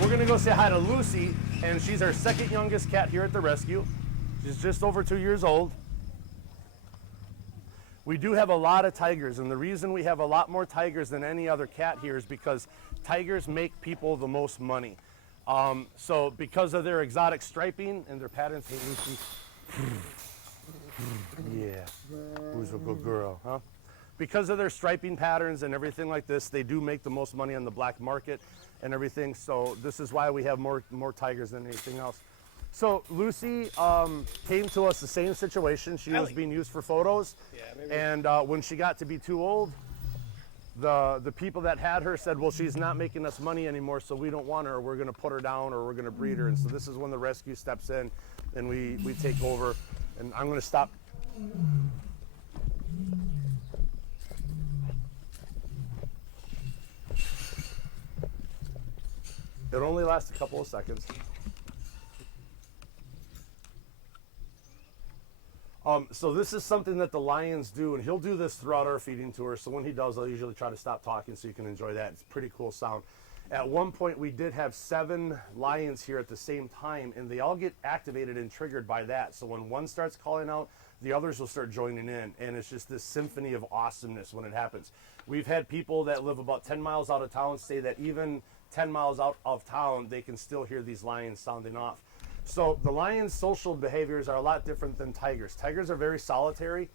we're gonna go say hi to Lucy, and she's our second youngest cat here at the rescue. She's just over 2 years old. We do have a lot of tigers, and the reason we have a lot more tigers than any other cat here is because tigers make people the most money. So because of their exotic striping and their patterns, hey Lucy, yeah, who's a good girl, huh? Because of their striping patterns and everything like this, they do make the most money on the black market and everything. So this is why we have more tigers than anything else. So Lucy came to us the same situation. She was being used for photos, and when she got to be too old, the people that had her said, well, she's not making us money anymore, so we don't want her. We're going to put her down, or we're going to breed her. And so this is when the rescue steps in, and we take over. And I'm going to stop. It only lasts a couple of seconds. So this is something that the lions do, and he'll do this throughout our feeding tour. So when he does, I'll usually try to stop talking so you can enjoy that. It's a pretty cool sound. At one point, we did have 7 lions here at the same time, and they all get activated and triggered by that. So when one starts calling out, the others will start joining in, and it's just this symphony of awesomeness when it happens. We've had people that live about 10 miles out of town say that even 10 miles out of town, they can still hear these lions sounding off. So the lions' social behaviors are a lot different than tigers. Tigers are very solitary,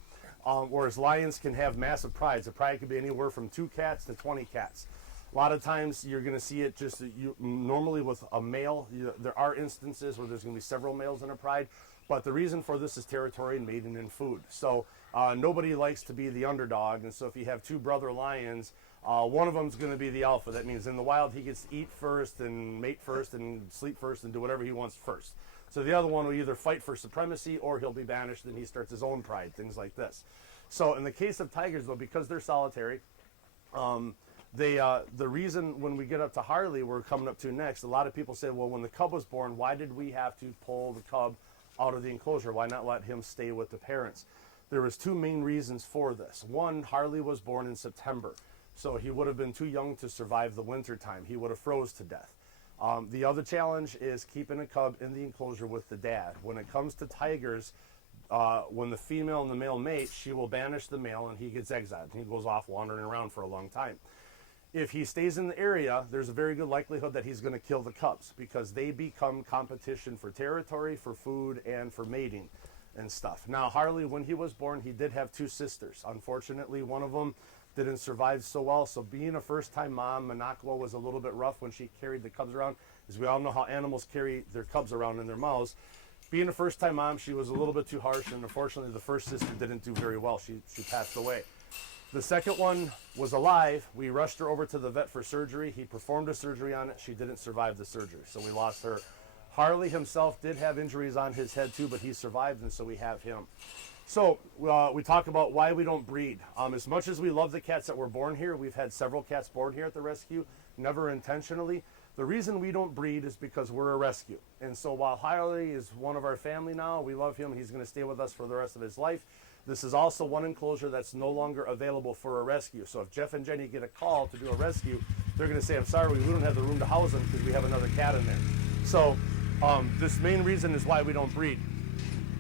whereas lions can have massive prides. A pride could be anywhere from 2 cats to 20 cats. A lot of times you're going to see it just normally with a male. There are instances where there's going to be several males in a pride, but the reason for this is territory and mating and food. So nobody likes to be the underdog, and so if you have 2 brother lions, one of them's going to be the alpha. That means in the wild he gets to eat first and mate first and sleep first and do whatever he wants first. So the other one will either fight for supremacy or he'll be banished and he starts his own pride, things like this. So in the case of tigers, though, because they're solitary, the reason when we get up to Harley, we're coming up to next, a lot of people say, well, when the cub was born, why did we have to pull the cub out of the enclosure? Why not let him stay with the parents? There was 2 main reasons for this. One, Harley was born in September, so he would have been too young to survive the winter time. He would have froze to death. The other challenge is keeping a cub in the enclosure with the dad. When it comes to tigers, when the female and the male mate, she will banish the male and he gets exiled. And he goes off wandering around for a long time. If he stays in the area, there's a very good likelihood that he's going to kill the cubs because they become competition for territory, for food, and for mating and stuff. Now, Harley, when he was born, he did have 2 sisters. Unfortunately, one of them didn't survive so well. So being a first-time mom, Minocqua was a little bit rough when she carried the cubs around. As we all know how animals carry their cubs around in their mouths. Being a first-time mom, she was a little bit too harsh, and unfortunately the first sister didn't do very well. She passed away. The second one was alive. We rushed her over to the vet for surgery. He performed a surgery on it. She didn't survive the surgery, so we lost her. Harley himself did have injuries on his head too, but he survived, and so we have him. So we talk about why we don't breed. As much as we love the cats that were born here, we've had several cats born here at the rescue, never intentionally. The reason we don't breed is because we're a rescue. And so while Harley is one of our family now, we love him, he's going to stay with us for the rest of his life. This is also one enclosure that's no longer available for a rescue. So if Jeff and Jenny get a call to do a rescue, they're going to say, I'm sorry, we don't have the room to house them because we have another cat in there. So this main reason is why we don't breed.